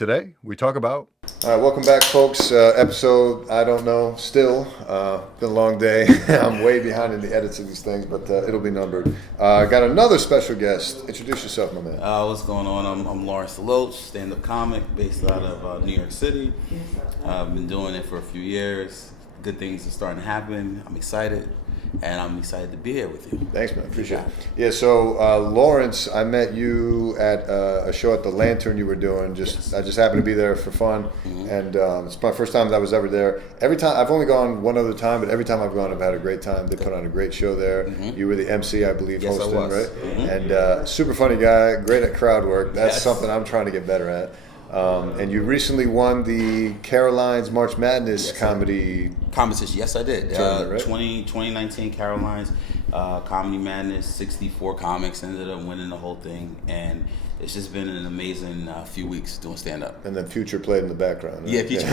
Today, we talk about. All right, welcome back, folks. Episode, I don't know, still. Been a long day. I'm way behind in the edits of these things, but it'll be numbered. Got another special guest. Introduce yourself, my man. What's going on? I'm Lawrence DeLoach, stand-up comic based out of New York City. I've been doing it for a few years. Good things are starting to happen. I'm excited, and I'm excited to be here with you. Thanks, man. Appreciate it. Yeah, so Lawrence, I met you at a show at the Lantern you were doing. Yes. I just happened to be there for fun, and it's my first time that I was ever there. Every time, I've only gone one other time, but every time I've gone, I've had a great time. They put on a great show there. You were the MC, I believe, Yes, I hosting, was. right? And super funny guy, great at crowd work. That's something I'm trying to get better at. And you recently won the Caroline's March Madness comedy competition. Yes, I did. Tournament, right? 2019 Caroline's Comedy Madness. 64 comics ended up winning the whole thing, and it's just been an amazing few weeks doing stand-up. And then Future played in the background. Right? Yeah, Future.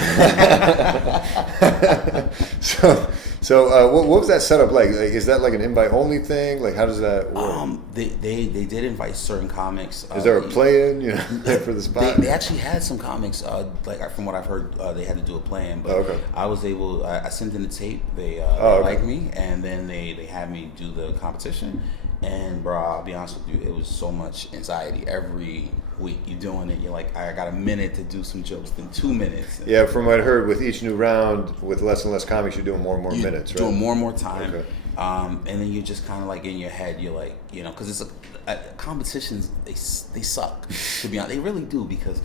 So what was that setup like? Is that like an invite-only thing? Like, how does that work? They did invite certain comics. Is there a play-in, for the spot? They actually had some comics. Like from what I've heard, they had to do a play-in, but okay. I was able. I sent in the tape. They okay. liked me, and then they had me do the competition. And bro, I'll be honest with you, it was so much anxiety every week. You're doing it. You're like, I got a minute to do some jokes, then 2 minutes. Yeah, from what I heard, with each new round, with less and less comics, you're doing more and more minutes, right? Doing more and more time. Okay. And then you're just kind of like in your head, you're like, because it's competitions, they suck, to be honest. They really do, because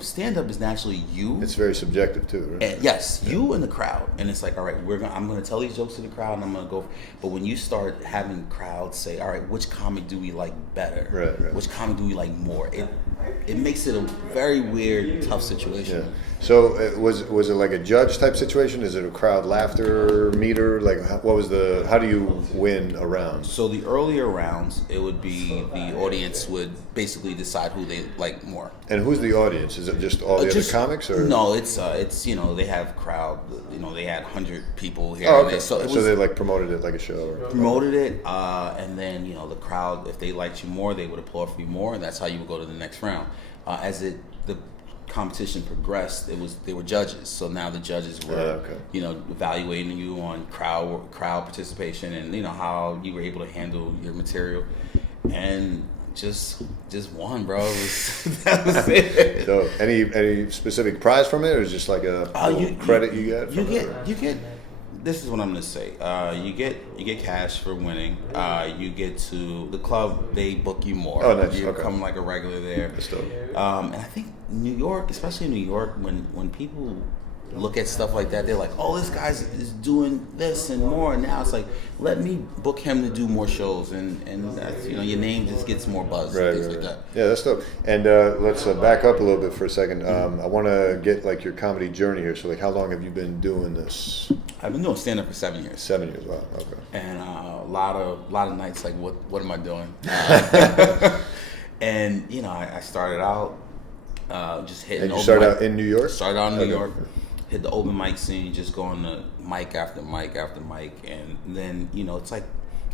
stand-up is naturally you. It's very subjective too, right? And yes, you and the crowd. And it's like, all right, I'm going to tell these jokes to the crowd, and I'm going to go. But when you start having crowds say, all right, which comic do we like better? Right. Which comic do we like more? It makes it a very weird, tough situation. Yeah. So was it like a judge type situation? Is it a crowd laughter meter? Like, how do you win a round? So the earlier rounds, it would be the audience would basically decide who they like more. And who's the audience? Is it just all the other comics, or no? It's they have crowd. They had 100 people here. Oh, okay. And so they like promoted it like a show. Or? Promoted it, and then the crowd, if they liked you more, they would applaud for you more, and that's how you would go to the next round. As the competition progressed, they were judges. So now the judges were evaluating you on crowd participation, and how you were able to handle your material, and just won, bro. That was it. So any specific prize from it, or is it just like a credit you get? You get. This is what I'm gonna say. You get cash for winning. You get to the club. They book you more. Oh, nice. You Okay. become like a regular there. That's dope. And I think New York, especially New York, when people look at stuff like that, they're like, "Oh, this guy's is doing this and more." And now it's like, let me book him to do more shows, and that's, your name just gets more buzz. Right. Like that. Yeah, that's dope. And let's back up a little bit for a second. I want to get like your comedy journey here. So like, how long have you been doing this? I've been doing stand up for 7 years. 7 years. Wow. Okay. And a lot of nights like, what am I doing? And I started out just hitting. And you started out in New York? Started out in New York. Hit the open mic scene, just going to mic after mic after mic, and then it's like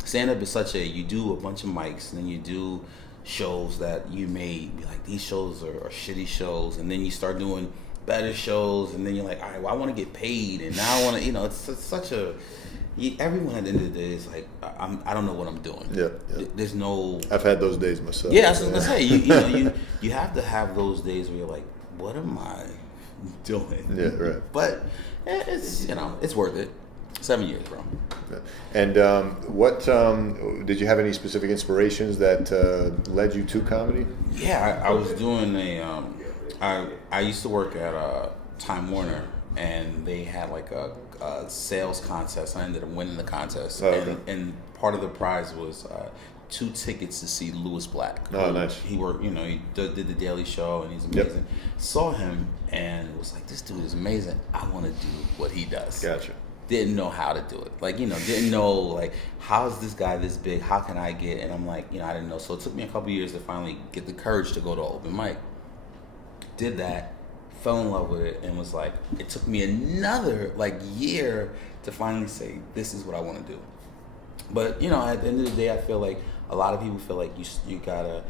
stand-up is such you do a bunch of mics, and then you do shows that you may be like, these shows are shitty shows, and then you start doing better shows, and then you're like, all right, well, I want to get paid, and now I want to, it's such a everyone at the end of the day is like, I don't know what I'm doing. Yeah. There's no. I've had those days myself. Yeah, I was gonna say you have to have those days where you're like, what am I doing? Yeah, right. But it's it's worth it. 7 years, bro. Yeah. And what did you have any specific inspirations that led you to comedy? Yeah, I was doing I used to work at Time Warner, and they had like a sales contest. I ended up winning the contest, and part of the prize was 2 tickets to see Louis Black. Oh, nice. He worked, he did the Daily Show, and he's amazing. Yep. Saw him and was like, this dude is amazing. I want to do what he does. Gotcha. Didn't know how to do it. Like, didn't know, like, how is this guy this big? How can I get? And I'm like, I didn't know. So it took me a couple years to finally get the courage to go to open mic. Did that, fell in love with it, and was like, it took me another, year to finally say, this is what I want to do. But, at the end of the day, I feel like a lot of people feel like you gotta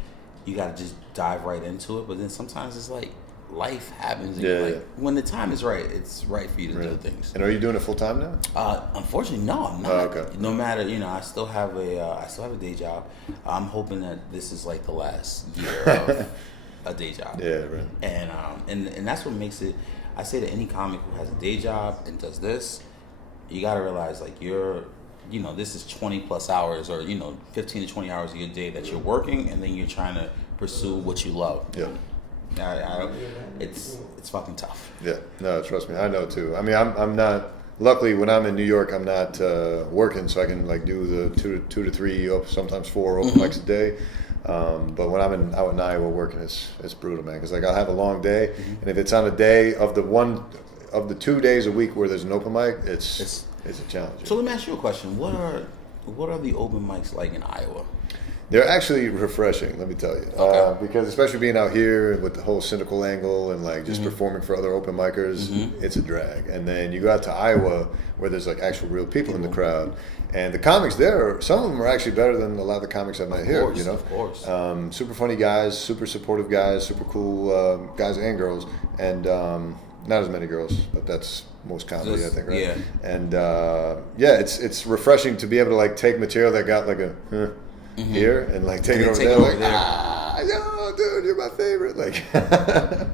you got to just dive right into it. But then sometimes it's like life happens. And Yeah, you're like, yeah. when the time is right, it's right for you to do things. And are you doing it full time now? Unfortunately, no, I'm not. Oh, okay. No matter, I still have a day job. I'm hoping that this is like the last year of a day job. Yeah, right. And that's what makes it. I say to any comic who has a day job and does this, you got to realize like this is 20 plus hours or 15 to 20 hours of your day that you're working, and then you're trying to pursue what you love. Yeah. It's fucking tough. Yeah, no, trust me, I know too. I mean, I'm not. Luckily, when I'm in New York, I'm not working, so I can like do the two to three, sometimes 4 open mics a day. But when I'm out in Iowa working, it's brutal, man. Because like I'll have a long day, and if it's on a day of the 2 days a week where there's an open mic, it's a challenge. So let me ask you a question: What are the open mics like in Iowa? They're actually refreshing, let me tell you. Okay. Because especially being out here with the whole cynical angle and like just performing for other open micers, it's a drag. And then you go out to Iowa where there's like actual real people in the crowd. And the comics there, some of them are actually better than a lot of the comics I might hear, Of course. Super funny guys, super supportive guys, super cool guys and girls. And not as many girls, but that's most comedy, I think, right? Yeah. And it's refreshing to be able to like take material that got like a... here and like take it over there, like, yo, dude, you're my favorite. Like,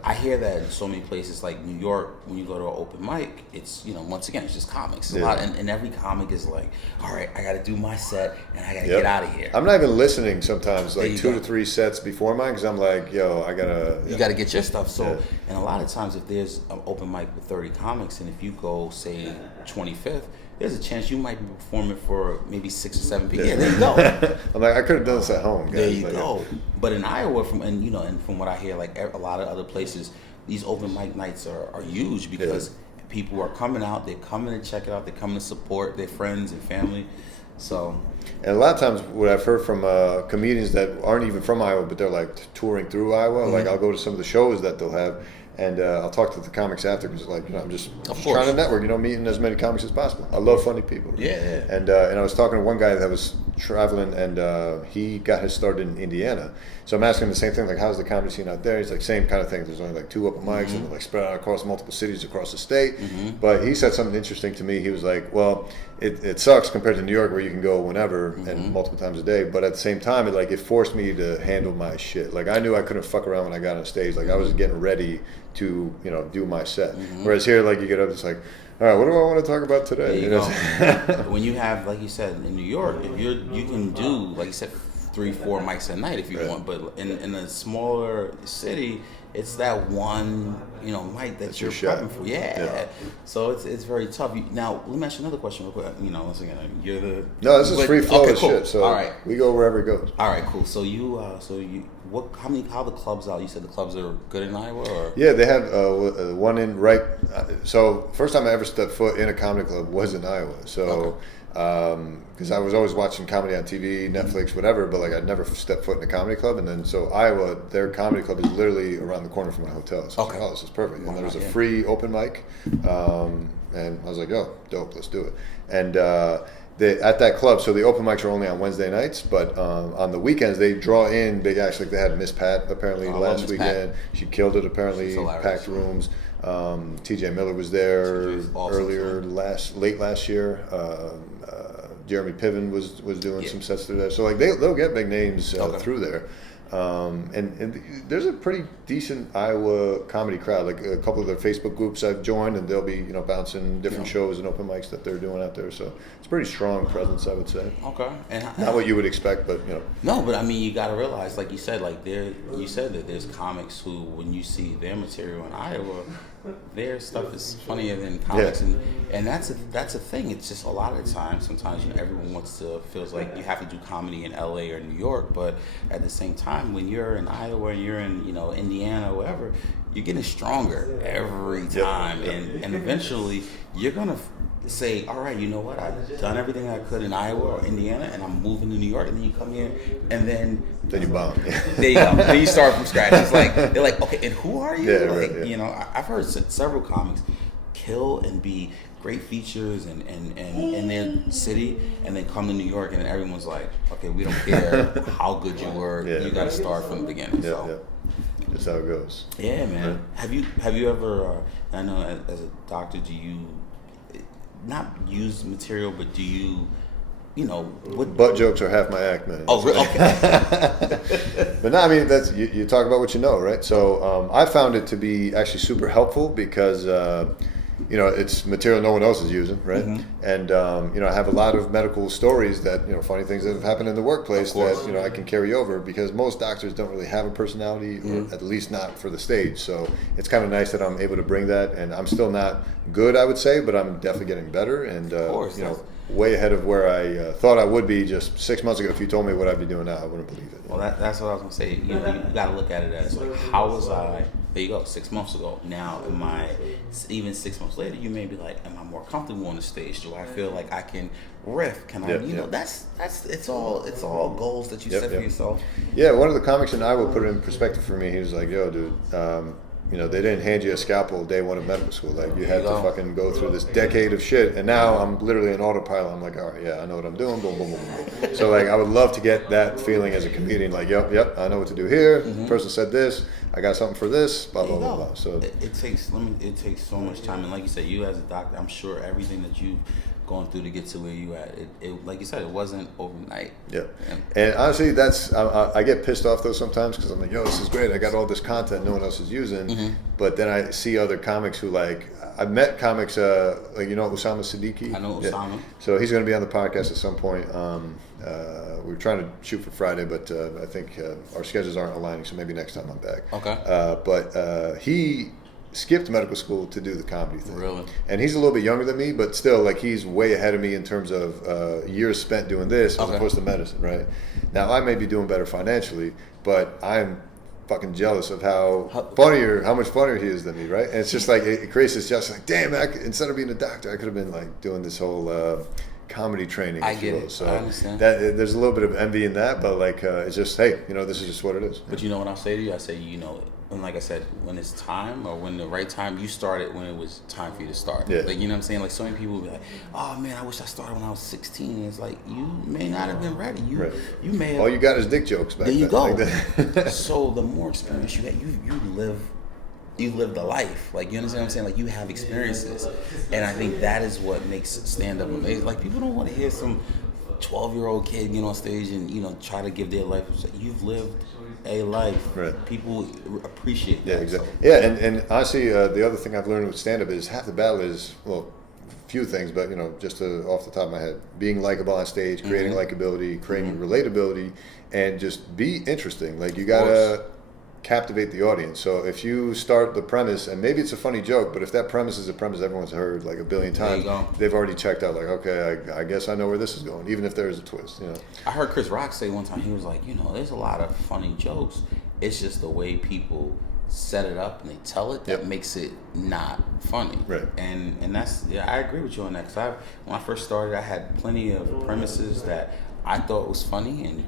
I hear that in so many places, like New York. When you go to an open mic, it's once again, it's just comics. A lot, and every comic is like, all right, I got to do my set and I got to get out of here. I'm not even listening sometimes, like 2 go. to 3 sets before mine, because I'm like, yo, I gotta. You got to get your stuff. So, and a lot of times, if there's an open mic with 30 comics, and if you go say 25th. There's a chance you might be performing for maybe 6 or 7 people. Yeah, there you go. I'm like, I could have done this at home, guys. There you go. But in Iowa, from what I hear, like a lot of other places, these open mic nights are huge because people are coming out. They're coming to check it out. They're coming to support their friends and family. So. And a lot of times, what I've heard from comedians that aren't even from Iowa, but they're like touring through Iowa. Like I'll go to some of the shows that they'll have. And I'll talk to the comics after because, like, I'm just trying to network, meeting as many comics as possible. I love funny people. Yeah. And I was talking to one guy that was traveling, and he got his start in Indiana. So I'm asking him the same thing, like, how's the comedy scene out there? He's like, same kind of thing. There's only like 2 open mics, and they're like spread out across multiple cities across the state. But he said something interesting to me. He was like, well, it sucks compared to New York where you can go whenever and multiple times a day. But at the same time, it forced me to handle my shit. Like I knew I couldn't fuck around when I got on stage. Like I was getting ready to do my set. Whereas here, like you get up, it's like, all right, what do I want to talk about today? There you go. When you have, like you said, in New York, if you can do, like you said, 3-4 mics a night if you want. But in a smaller city, it's that one mic that you're prepping for. Yeah. So it's very tough. Now let me ask you another question real quick. Once again, you're the this is free flow of shit. So all right, we go wherever it goes. All right, cool. So how the clubs out? You said the clubs are good in Iowa, or yeah, they have one in right. So first time I ever stepped foot in a comedy club was in Iowa. So. Because I was always watching comedy on TV, Netflix, whatever, but like I'd never stepped foot in a comedy club. And then so Iowa, their comedy club is literally around the corner from my hotel. So I was like, oh, this is perfect. And there was a free open mic, and I was like, oh, dope, let's do it. And at that club, so the open mics are only on Wednesday nights, but on the weekends they draw in big acts. Like they had Miss Pat apparently last weekend. She killed it apparently, packed rooms. TJ Miller was there late last year. Jeremy Piven was doing some sets through there. So like they'll get big names through there. And there's a pretty decent Iowa comedy crowd. Like a couple of their Facebook groups I've joined, and they'll be bouncing different shows and open mics that they're doing out there. So it's a pretty strong presence, I would say. Okay, and not what you would expect, but No, but I mean, you got to realize, like you said, you said that there's comics who, when you see their material in Iowa, their stuff is funnier than comics, and that's a thing. It's just a lot of the time. Sometimes everyone feels like you have to do comedy in LA or New York, but at the same time, when you're in Iowa and you're in Indiana or whatever, you're getting stronger every time, and eventually you're gonna say, all right, you know what? I've done everything I could in Iowa or Indiana, and I'm moving to New York. And then you come here, and then you bomb. There you go. Then you start from scratch. It's like they're like, okay, and who are you? I've heard several comics kill and be great features and in their city, and then come to New York and everyone's like, okay, we don't care how good you were, you got to start from the beginning. That's how it goes. Yeah, man. Right. Have you ever? I know as a doctor, do you not use material, but do you? You know, what butt jokes are half my act, man. Oh, really? Okay. But no, I mean that's you talk about what you know, right? So I found it to be actually super helpful because you know, it's material no one else is using, right? Mm-hmm. And you know, I have a lot of medical stories that, you know, funny things that have happened in the workplace that, you know, I can carry over because most doctors don't really have a personality, or at least not for the stage. So it's kind of nice that I'm able to bring that, and I'm still not good, I would say, but I'm definitely getting better, and you know, way ahead of where I thought I would be just 6 months ago. If you told me what I'd be doing now, I wouldn't believe it. Well, that's what I was gonna say. You know, you got to look at it as like, how was I? There you go. 6 months ago. Now, am I? Even 6 months later, you may be like, am I more comfortable on the stage? Do I feel like I can riff? Can I? You know, that's it's all goals that you set for yourself. Yeah, one of the comics in Iowa put it in perspective for me. He was like, "Yo, dude, you know, they didn't hand you a scalpel day one of medical school. Like, you had to fucking go through this decade of shit. And now I'm literally an autopilot. I'm like, all right, yeah, I know what I'm doing. Boom, boom, boom, boom. So, like, I would love to get that feeling as a comedian. Like, yep, I know what to do here. The person said this. I got something for this. Blah, blah, blah, blah. So it takes so much time. And like you said, you as a doctor, I'm sure everything that you've gone through to get to where you at, it like you said, it wasn't overnight. Yeah. And honestly, that's I get pissed off though sometimes because I'm like, yo, this is great, I got all this content no one else is using. But then I see other comics who, like, I've met comics like, you know, Osama Siddiqui. I know Osama. Yeah. So he's going to be on the podcast at some point. We're trying to shoot for Friday, but I think our schedules aren't aligning, so maybe next time I'm back. Okay. But he skipped medical school to do the comedy thing. Really? And he's a little bit younger than me, but still, like, he's way ahead of me in terms of years spent doing this as opposed to medicine, right? Now, I may be doing better financially, but I'm fucking jealous of how much funnier he is than me, right? And it's just like, it creates this just like, damn, instead of being a doctor, I could have been like doing this whole comedy training. I get it. So I understand. There's a little bit of envy in that, but like, it's just, hey, you know, this is just what it is. But you know what I'll say to you? I say, you know, and like I said, when it's time, or when the right time, you started when it was time for you to start. Yeah. Like, you know what I'm saying? Like, so many people will be like, oh man, I wish I started when I was 16. And it's like, you may not have been ready. You may have. All you got is dick jokes back then. There you go. Like so the more experience you get, you live the life. Like, you understand what I'm saying? Like, you have experiences. And I think that is what makes stand-up amazing. Like, people don't want to hear some 12-year-old kid get on stage and, you know, try to give their life. You've lived a life. Right. People appreciate that. Yeah, exactly. So. Yeah, and honestly, the other thing I've learned with stand-up is half the battle is, well, few things, but, you know, just off the top of my head, being likable on stage, creating likability, creating relatability, and just be interesting. Like, you gotta captivate the audience. So if you start the premise, and maybe it's a funny joke, but if that premise is a premise everyone's heard like a billion times, they've already checked out. Like, okay, I guess I know where this is going, even if there is a twist. You know, I heard Chris Rock say one time, he was like, you know, there's a lot of funny jokes. It's just the way people set it up and they tell it that makes it not funny. Right. And that's, I agree with you on that, because when I first started, I had plenty of premises that I thought was funny,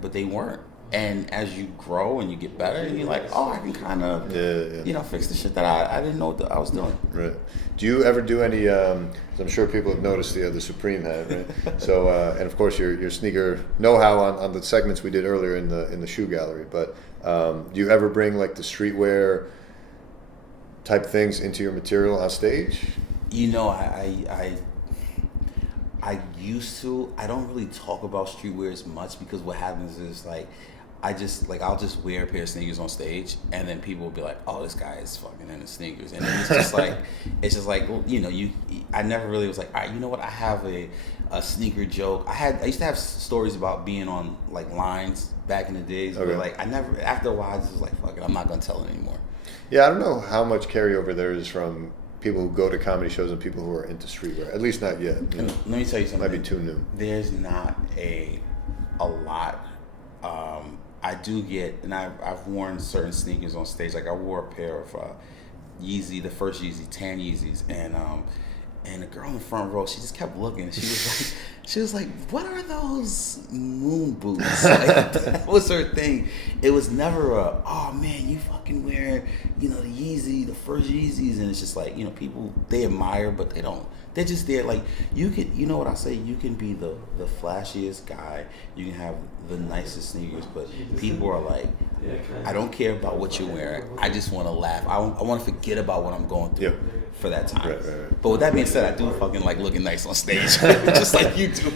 but they weren't. And as you grow and you get better, and you're like, oh, I can kind of, you know, fix the shit that I didn't know what I was doing. Right. Do you ever do any? I'm sure people have noticed the Supreme hat, right? So, and of course your sneaker know-how on the segments we did earlier in the shoe gallery. But do you ever bring like the streetwear type things into your material on stage? You know, I used to. I don't really talk about streetwear as much, because what happens is like, I'll just wear a pair of sneakers on stage, and then people will be like, "Oh, this guy is fucking in his sneakers," and it's just like, you know, I never really was like, all right, you know what? I have a sneaker joke. I used to have stories about being on like lines back in the days, but like after a while, I just was like, fuck it, I'm not gonna tell it anymore. Yeah, I don't know how much carryover there is from people who go to comedy shows and people who are into streetwear. At least not yet. Let me tell you something. Might be too new. There's not a lot. I do get, and I've worn certain sneakers on stage. Like, I wore a pair of Yeezy, the first Yeezy, tan Yeezys, and And the girl in the front row, she just kept looking. She was like, what are those moon boots? Like, that was her thing. It was never oh man, you fucking wearing, the Yeezy, the first Yeezys. And it's just like, people, they admire, but they don't. They're just there. Like, you can, what I say, you can be the flashiest guy. You can have the nicest sneakers, but people are like, I don't care about what you're wearing. I just want to laugh. I want to forget about what I'm going through. For that time. Right. But with that being said, I do fucking like looking nice on stage, just like you do.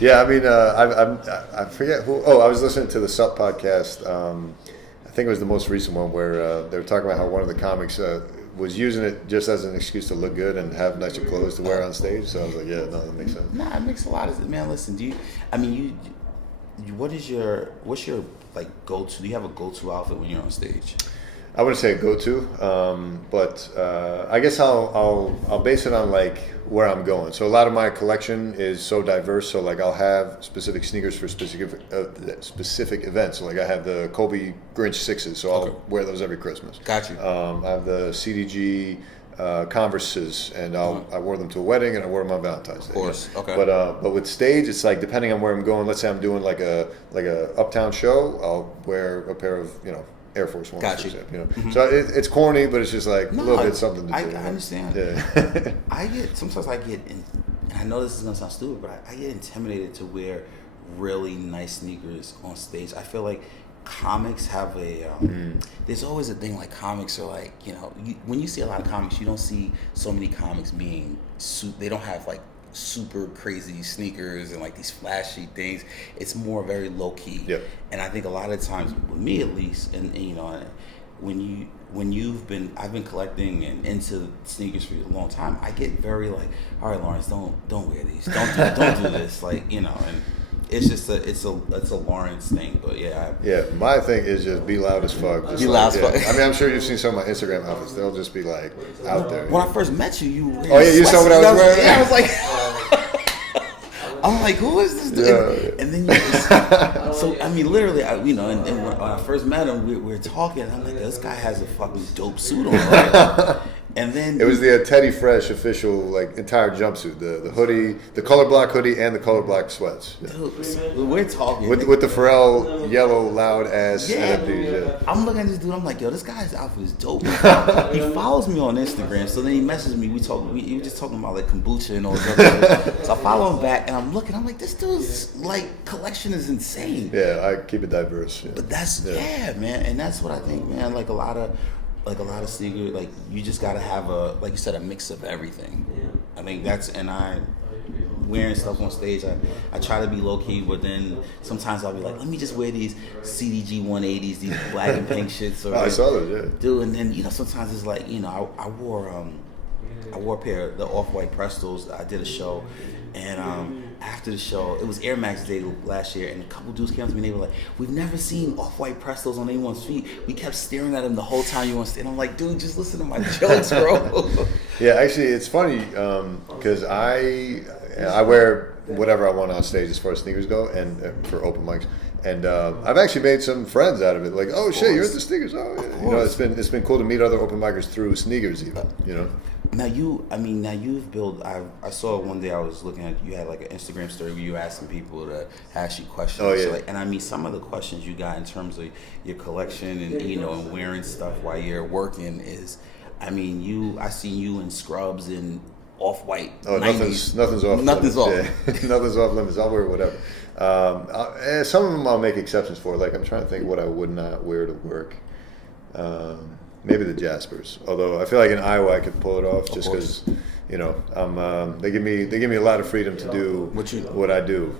Yeah, I mean, I forget who. Oh, I was listening to the Sup podcast. I think it was the most recent one where they were talking about how one of the comics was using it just as an excuse to look good and have nicer clothes to wear on stage. So I was like, yeah, no, that makes sense. Nah, it makes a lot of sense. Man, listen, what's your like go-to? Do you have a go-to outfit when you're on stage? I wouldn't say go-to, but I guess I'll base it on like where I'm going. So a lot of my collection is so diverse. So like I'll have specific sneakers for specific events. So like I have the Kobe Grinch 6s, so I'll wear those every Christmas. Got you. I have the CDG Converses, and I wore them to a wedding, and I wore them on Valentine's Day. Of course, okay. But with stage, it's like depending on where I'm going. Let's say I'm doing like a uptown show, I'll wear a pair of Air Force One. Got you. Mm-hmm. So it's corny, but it's just like a little bit something to do. I understand. Yeah. Sometimes I get, and I know this is gonna sound stupid, but I get intimidated to wear really nice sneakers on stage. I feel like comics have there's always a thing like comics are like, when you see a lot of comics, you don't see so many comics being they don't have like super crazy sneakers and like these flashy things. It's more very low key. Yep. And I think a lot of times, with me at least, and I've been collecting and into sneakers for a long time, I get very like, all right, Lawrence, don't wear these, don't do this, like, and it's just it's a Lawrence thing. But yeah, my thing is just be loud as fuck. Just be loud as fuck. I mean, I'm sure you've seen some of my Instagram outfits. They'll just be like out there. When I first met you were you saw what I was wearing? Yeah, I was like, I'm like, who is this dude? Yeah. And then so I mean, literally, and when I first met him, we were talking. And I'm like, this guy has a fucking dope suit on, right? And then it was the Teddy Fresh official like entire jumpsuit, the hoodie, the color block hoodie, and the color block sweats. Yeah. Dude, we're talking with the Pharrell yellow loud ass NFTs. Yeah. I'm looking at this dude. I'm like, yo, this guy's outfit is dope. He follows me on Instagram, so then he messages me. We were just talking about like kombucha and all that stuff. So I follow him back, and I'm looking. I'm like, this dude's like collection is insane. Yeah, I keep it diverse. Yeah. But that's man, and that's what I think, man. Like a lot of sneakers, like you just gotta have like you said, a mix of everything. Yeah. I think I wearing stuff on stage, I try to be low key, but then sometimes I'll be like, let me just wear these CDG 180s, these black and pink shits. Or I saw those, yeah. Dude, and then sometimes it's like, I wore a pair of the Off-White Prestos. I did a show, and after the show, it was Air Max Day last year, and a couple dudes came up to me and they were like, we've never seen Off-White Prestos on anyone's feet. We kept staring at them the whole time you were on stage. And I'm like, dude, just listen to my jokes, bro. Yeah, actually, it's funny because I wear whatever I want on stage as far as sneakers go, and for open mics. And I've actually made some friends out of it. Like, oh shit, you're into sneakers. Oh, yeah. It's been cool to meet other open micers through sneakers, even. Now you've built. I saw one day I was looking at, you had like an Instagram story where you were asking people to ask you questions. Oh yeah. So and I mean, some of the questions you got in terms of your collection and and wearing stuff while you're working is, I mean, I seen you in scrubs and Off-White. Oh, 90s. nothing's off. Nothing's off. Yeah. Nothing's off limits. I'll wear whatever. Some of them I'll make exceptions for. Like I'm trying to think what I would not wear to work. Maybe the Jaspers. Although I feel like in Iowa I could pull it off just because, I'm. They give me a lot of freedom to do what I do.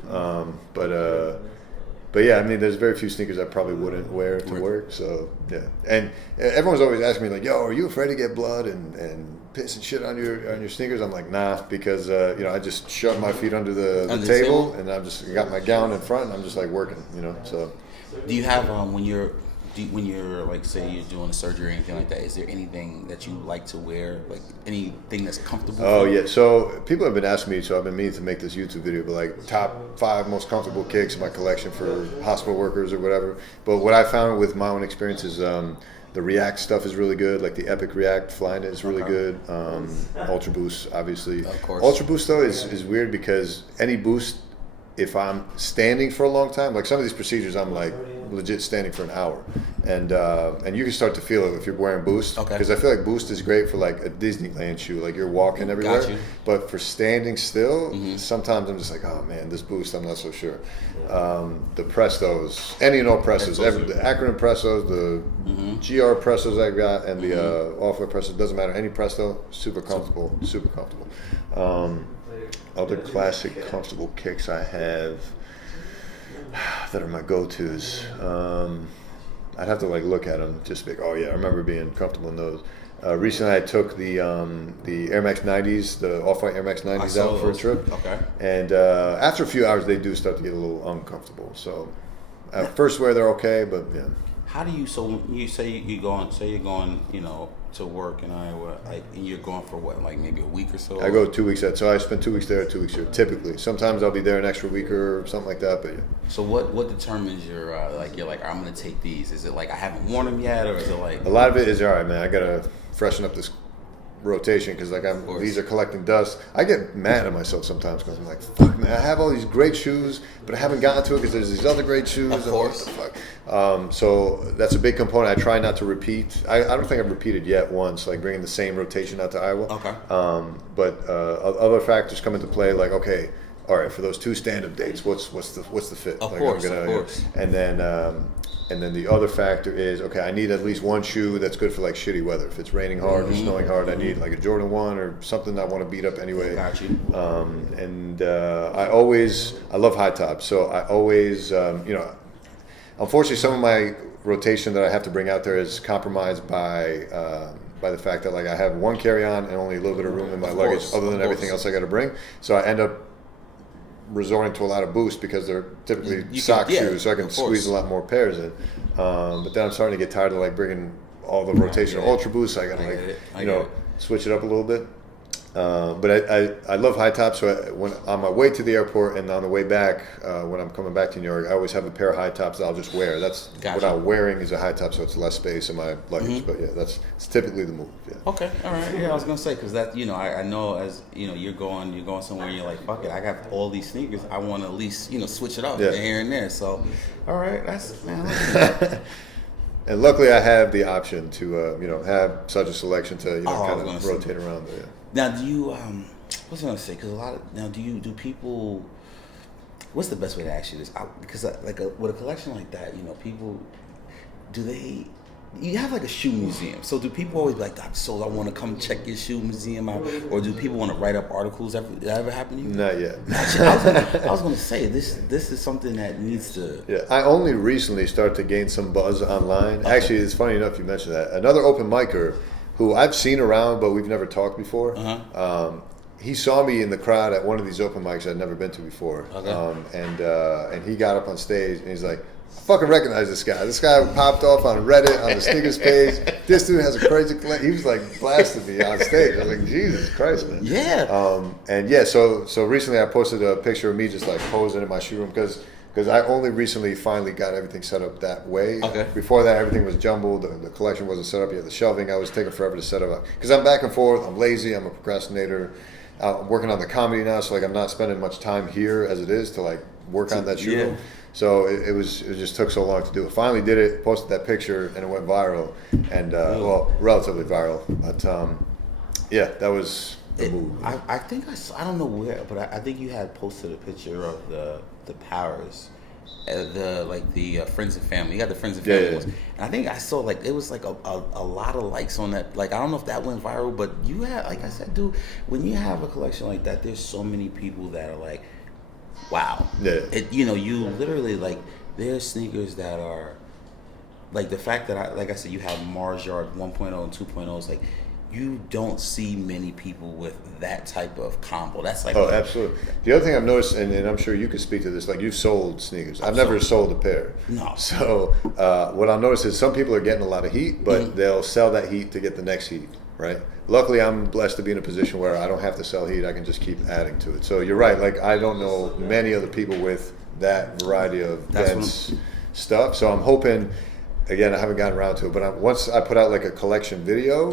But yeah, I mean, there's very few sneakers I probably wouldn't wear to work. So yeah, and everyone's always asking me like, "Yo, are you afraid to get blood and piss and shit on your sneakers?" I'm like, nah, because I just shove my feet under the table, and I've just got my gown in front, and I'm just like working, So, do you have when you're like, say you're doing a surgery or anything like that, is there anything that you like to wear, like anything that's comfortable? Oh yeah, so people have been asking me, so I've been meaning to make this YouTube video, but like top 5 most comfortable kicks in my collection for hospital workers or whatever. But what I found with my own experience is the The React stuff is really good. Like the Epic React Flyknit is really good. Ultra Boost, obviously. Of course. Ultra Boost though is weird because any boost, if I'm standing for a long time, like some of these procedures, I'm like legit standing for an hour, and you can start to feel it if you're wearing Boost. Because I feel like Boost is great for like a Disneyland shoe, like you're walking everywhere. Got you. But for standing still, sometimes I'm just like, oh man, this Boost, I'm not so sure. The Prestos, any and all Prestos, the acronym Prestos, the GR Prestos I got, and the off-white Prestos, doesn't matter. Any Presto, super comfortable, super comfortable. Other classic comfortable kicks I have that are my go-tos. I'd have to like look at them, just be like, oh yeah, I remember being comfortable in those. Recently, I took the Air Max 90s, the off-white Air Max 90s out for a trip. Okay. And after a few hours, they do start to get a little uncomfortable. So at first wear, they're okay, but yeah. How do you? So you say you're going, to work in Iowa, like, and you're going for what, like maybe a week or so? I go 2 weeks out, so I spend 2 weeks there, 2 weeks here, typically. Sometimes I'll be there an extra week or something like that, but yeah. So what determines your I'm gonna take these? Is it like I haven't worn them yet, or is it like a lot of it is all right, man? I gotta freshen up this rotation because like these are collecting dust. I get mad at myself sometimes because I'm like, fuck man, I have all these great shoes, but I haven't gotten to it because there's these other great shoes. Of course. And what the fuck? So that's a big component. I try not to repeat. I don't think I've repeated yet once, like bringing the same rotation out to Iowa. Okay. But other factors come into play, like okay, all right, for those 2 stand-up dates, what's the fit? Of like, course, of course. And then the other factor is, okay, I need at least one shoe that's good for like shitty weather. If it's raining hard or snowing hard, I need like a Jordan 1 or something I want to beat up anyway. Got you. I love high tops, so I always, unfortunately some of my rotation that I have to bring out there is compromised by the fact that like I have one carry-on and only a little bit of room in my luggage other than everything else I got to bring. So I end up resorting to a lot of Boost because they're typically sock shoes, so I can squeeze a lot more pairs in. But then I'm starting to get tired of like bringing all the rotational Ultra Boost. So I got to switch it up a little bit. But I love high tops. So when on my way to the airport and on the way back, when I'm coming back to New York, I always have a pair of high tops that I'll just wear. That's what I'm wearing is a high top, so it's less space in my luggage. But yeah, it's typically the move. Yeah. Okay, all right. Yeah, I was gonna say because that I know as you're going somewhere and you're like, fuck it, I got all these sneakers. I want to at least switch it up here and there. So all right, that's man. And luckily, I have the option to have such a selection to kind of rotate around there. Yeah. Now, do you what's I gonna say? Because do people? What's the best way to ask you this? Because with a collection like that, people you have like a shoe museum. So do people always be like, I want to come check your shoe museum out, or do people want to write up articles? Did that ever happen to you? Not yet. I was gonna say this is something that needs to. Yeah, I only recently started to gain some buzz online. Okay. Actually, it's funny enough you mentioned that. Another open micer who I've seen around, but we've never talked before. He saw me in the crowd at one of these open mics I'd never been to before. Okay. And he got up on stage and he's like, I fucking recognize this guy. This guy popped off on Reddit on the sneakers page. This dude has a crazy collection. He was like blasting me on stage. I was like, Jesus Christ, man. Yeah. So recently I posted a picture of me just like posing in my shoe room because I only recently finally got everything set up that way. Okay. Before that, everything was jumbled. The collection wasn't set up yet. The shelving, I was taking forever to set up. Because I'm back and forth. I'm lazy. I'm a procrastinator. I'm working on the comedy now, so like I'm not spending much time here as it is to like work on that shoe room. So it just took so long to do it. Finally did it, posted that picture, and it went viral. And, relatively viral. But, that was the move. I think I don't know where, but I think you had posted a picture of the Powers, the friends and family. You got the friends and family ones. And I think I saw like it was like a lot of likes on that. Like I don't know if that went viral, but you had, like I said, dude, when you have a collection like that, there's so many people that are like, wow. Yeah. You literally like there's sneakers that are like the fact that like I said, you have Mars Yard 1.0 and 2.0 is like. You don't see many people with that type of combo. That's like absolutely. The other thing I've noticed, and I'm sure you could speak to this, like you've sold sneakers. I've never sold a pair. No. So what I've noticed is some people are getting a lot of heat, but they'll sell that heat to get the next heat, right? Luckily, I'm blessed to be in a position where I don't have to sell heat. I can just keep adding to it. So you're right. Like I don't know many other people with that variety of dense stuff. So I'm hoping. again, I haven't gotten around to it, but once I put out like a collection video,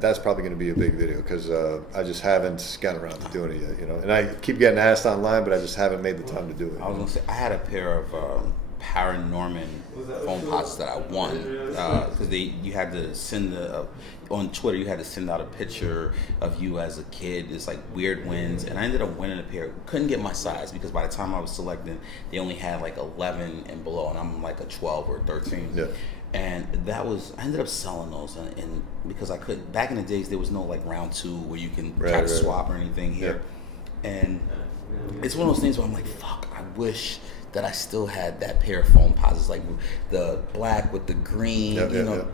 that's probably going to be a big video because I just haven't gotten around to doing it yet, you know. And I keep getting asked online, but I just haven't made the time to do it. I was gonna say I had a pair of Paranorman phone pots that I won because you had to send on Twitter, you had to send out a picture of you as a kid. It's like weird wins, and I ended up winning a pair. Couldn't get my size because by the time I was selecting, they only had like 11 and below, and I'm like a 12 or 13. Yeah. And I ended up selling those, and because I could, back in the days there was no like round 2 where you can try to swap or anything here, and it's one of those things where I'm like, fuck, I wish that I still had that pair of foam posits, like the black with the green, you know.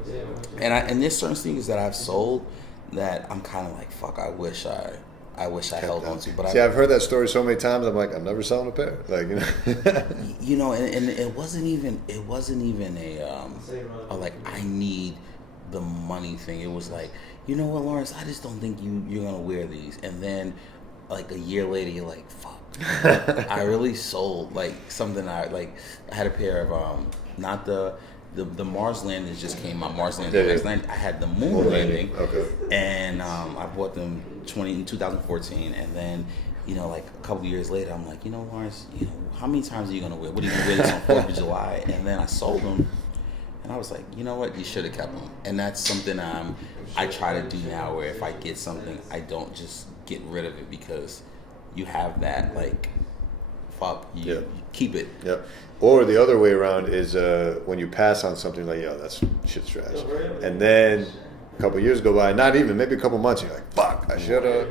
And there's certain sneakers that I've sold that I'm kind of like, fuck, I wish I held on to. But I've heard that story so many times. I'm like, I'm never selling a pair, like, you know. You know, and it wasn't even a like I need the money thing. It was like, you know what, Lawrence, I just don't think you're gonna wear these. And then like a year later, you're like, fuck. I really sold like something. I had a pair of not the Mars landings just came out. Mars landing, I had the moon landing, and I bought them in 2014, and then you know like a couple years later, I'm like, you know, Lawrence, you know, how many times are you gonna wear? What are you gonna wear this on 4th of July? And then I sold them, and I was like, you know what, you should have kept them. And that's something I try to do now, where if I get something, I don't just get rid of it because you have that, like, fuck, you keep it. Yep. Or the other way around is when you pass on something like, yo, that's shit's trash. And then a couple years go by, not even, maybe a couple months, you're like, fuck, I should have.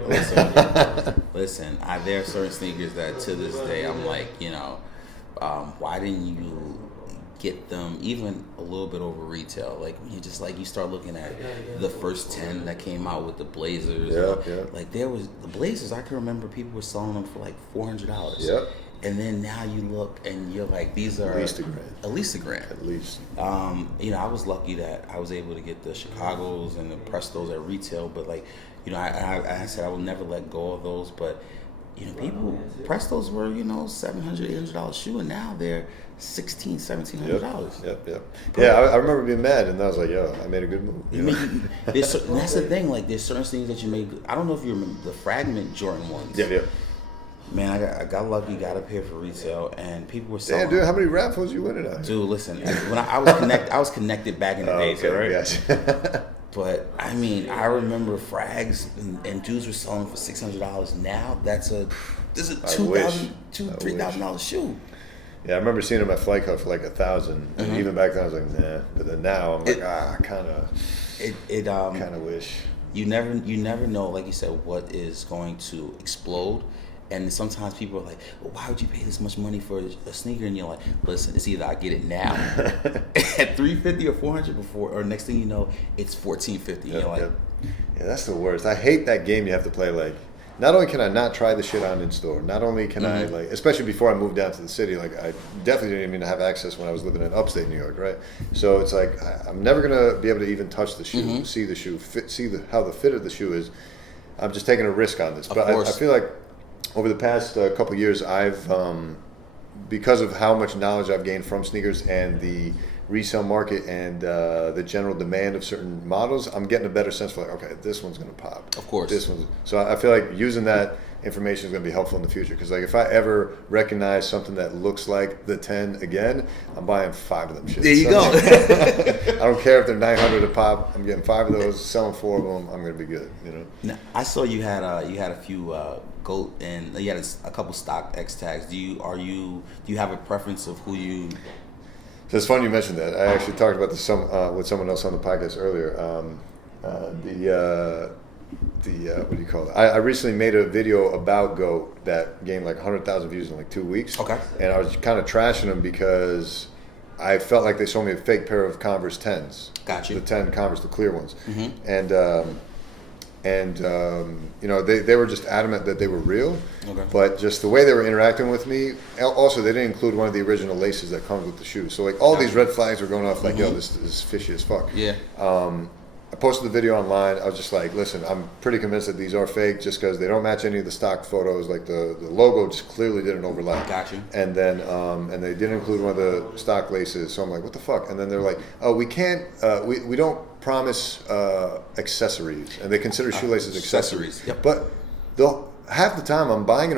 Listen, there are certain sneakers that to this day I'm like, you know, why didn't you get them even a little bit over retail? Like when you just like you start looking at the first 10 that came out with the Blazers. Like there was the Blazers, I can remember people were selling them for like $400. Yep. And then now you look and you're like, these are at least a grand. At least. You know, I was lucky that I was able to get the Chicagos and the Prestos at retail, but like, you know, I said I will never let go of those, but you know, Prestos were, you know, $700, $800 shoe, and now they're $1,600, $1,700. Yep. Yeah, I remember being mad, and I was like, yo, I made a good move. That's the thing. Like, there's certain things that you made. I don't know if you remember the Fragment Jordan ones. Yeah. Man, I got lucky, got a pair for retail, and people were selling. Damn, dude, how many raffles you winning on? Dude, listen, when I was connected back in the days, right? Yes. But I mean, I remember frags and dudes were selling for $600. Now that's a $2,000-$3,000 shoe. Yeah, I remember seeing them at Flight Club for like $1,000, and even back then I was like, nah. But then now I'm like, I kind of wish. You never know, like you said, what is going to explode. And sometimes people are like, well, why would you pay this much money for a sneaker? And you're like, listen, it's either I get it now at $350 or $400 before, or next thing you know, it's $1,450. You're like, yeah, that's the worst. I hate that game you have to play. Like, not only can I not try the shit on in store, not only can I, like, especially before I moved down to the city, like, I definitely didn't even have access when I was living in upstate New York, right? So it's like, I'm never going to be able to even touch the shoe, see the shoe, how the fit of the shoe is. I'm just taking a risk on this. But I feel like over the past couple of years, I've, because of how much knowledge I've gained from sneakers and the resale market and the general demand of certain models, I'm getting a better sense for like, okay, this one's going to pop. Of course. So I feel like using that information is going to be helpful in the future. Because like if I ever recognize something that looks like the 10 again, I'm buying 5 of them shit. There you go. I don't care if they're $900 a pop. I'm getting 5 of those, selling 4 of them. I'm going to be good. You know. Now, I saw you had a few GOAT and you had a couple stock X tags. Do you have a preference of who you? So it's funny you mentioned that. I actually talked about this with someone else on the podcast earlier. What do you call it? I recently made a video about GOAT that gained like 100,000 views in like 2 weeks. Okay. And I was kind of trashing them because I felt like they sold me a fake pair of Converse 10s. Got you. The 10 Converse, the clear ones. Mm-hmm. And you know, they were just adamant that they were real. Okay. But just the way they were interacting with me, also they didn't include one of the original laces that comes with the shoe. So like all these red flags were going off like, yo, this is fishy as fuck. Yeah. I posted the video online. I was just like, listen, I'm pretty convinced that these are fake just because they don't match any of the stock photos. Like the logo just clearly didn't overlap. Got you. And then and they didn't include one of the stock laces. So I'm like, what the fuck? And then they're like, oh, we can't, we don't promise accessories. And they consider shoelaces accessories. Yep. But half the time I'm buying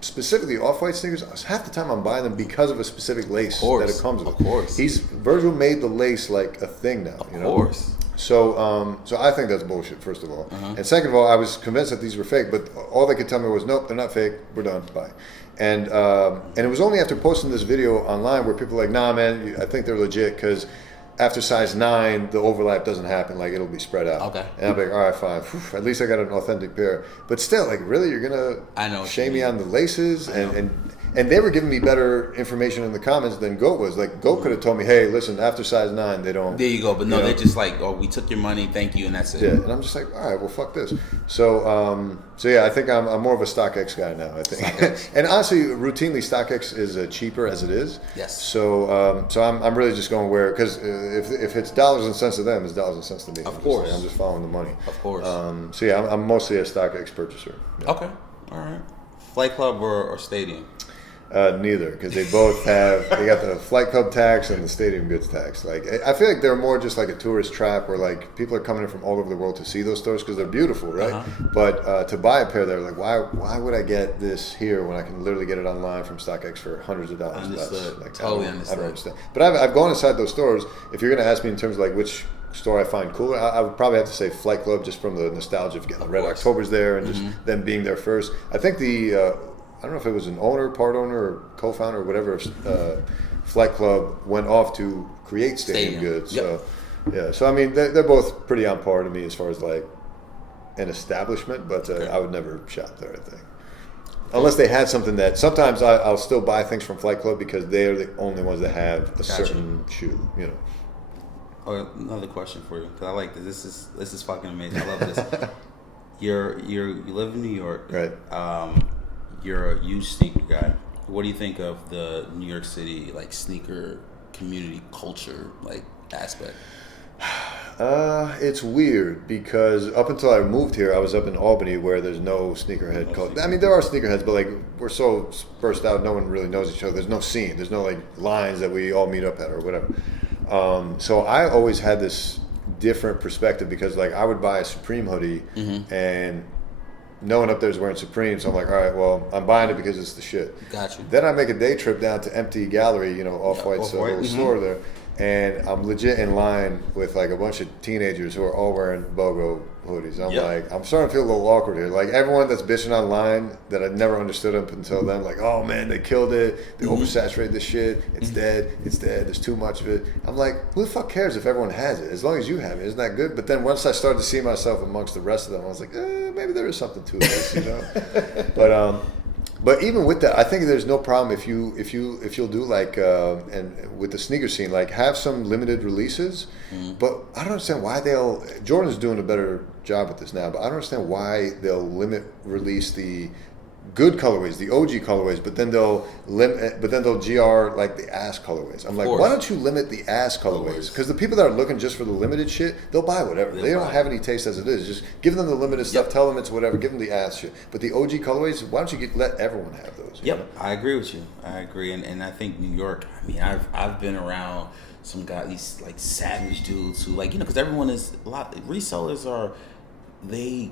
specifically off-white sneakers, half the time I'm buying them because of a specific lace that it comes with. Of course. Virgil made the lace like a thing now. Of course. So so I think that's bullshit, first of all. And second of all, I was convinced that these were fake, but all they could tell me was, nope, they're not fake. We're done. Bye. And it was only after posting this video online where people were like, nah, man, I think they're legit because after size 9, the overlap doesn't happen. Like, it'll be spread out. Okay. And I'm like, all right, fine. Whew, at least I got an authentic pair. But still, like, really, you're going to shame me on the laces? And they were giving me better information in the comments than Goat was. Like, Goat could have told me, hey, listen, after size 9, they don't. There you go. But no, they're just like, oh, we took your money, thank you, and that's it. Yeah, and I'm just like, all right, well, fuck this. So, yeah, I think I'm more of a StockX guy now, I think. And honestly, routinely, StockX is cheaper as it is. Yes. So I'm really just going where, because if it's dollars and cents to them, it's dollars and cents to me. Of course. I'm just following the money. Of course. So yeah, I'm mostly a StockX purchaser. Yeah. Okay. All right. Flight Club or Stadium? Neither, because they both they got the flight club tax and the stadium goods tax. Like, I feel like they're more just like a tourist trap where like people are coming in from all over the world to see those stores because they're beautiful, right? But to buy a pair, they're like, why would I get this here when I can literally get it online from StockX for hundreds of dollars? Understood. Like, Totally I don't understood. understand. But I've gone inside those stores. If you're going to ask me in terms of like which store I find cooler, I would probably have to say Flight Club, just from the nostalgia of getting the Red Octobers there and just them being there first. I think I don't know if it was an owner, part owner, or co-founder, or whatever. Flight Club went off to create Stadium Goods. Yep. So, yeah. So I mean, they're both pretty on par to me as far as like an establishment, but I would never shop there, I think, unless they had something that. Sometimes I'll still buy things from Flight Club because they are the only ones that have a certain shoe. You know. Oh, another question for you, because I like this. This is fucking amazing. I love this. You live in New York, right? You're a huge sneaker guy. What do you think of the New York City like sneaker community culture like aspect? It's weird because up until I moved here, I was up in Albany where there's no sneakerhead culture. I mean, there are sneakerheads, but like we're so dispersed out, no one really knows each other. There's no scene. There's no like lines that we all meet up at or whatever. So I always had this different perspective because like I would buy a Supreme hoodie and no one up there is wearing Supreme, so I'm like, all right, well, I'm buying it because it's the shit. Got you. Then I make a day trip down to Empty Gallery, Off-White's little store there, and I'm legit in line with like a bunch of teenagers who are all wearing BOGO hoodies. I'm like, I'm starting to feel a little awkward here. Like everyone that's bitching online that I never understood up until then, like, oh man, they killed it, they oversaturated this shit, it's dead, there's too much of it. I'm like, who the fuck cares if everyone has it? As long as you have it, isn't that good? But then once I started to see myself amongst the rest of them, I was like, maybe there is something to this, But even with that, I think there's no problem if you'll do like and with the sneaker scene, like have some limited releases. But I don't understand why Jordan's doing a better job with this now, but I don't understand why they'll release the good colorways, the OG colorways, but then they'll GR like the ass colorways. I'm like, why don't you limit the ass colorways? Because the people that are looking just for the limited shit, they'll buy whatever. They don't have any taste as it is. Just give them the limited stuff. Tell them it's whatever. Give them the ass shit. But the OG colorways, why don't you let everyone have those? Yep, know? I agree with you. I agree, and I think New York. I mean, I've been around some guys, these like savage dudes who like because everyone is a lot. Resellers they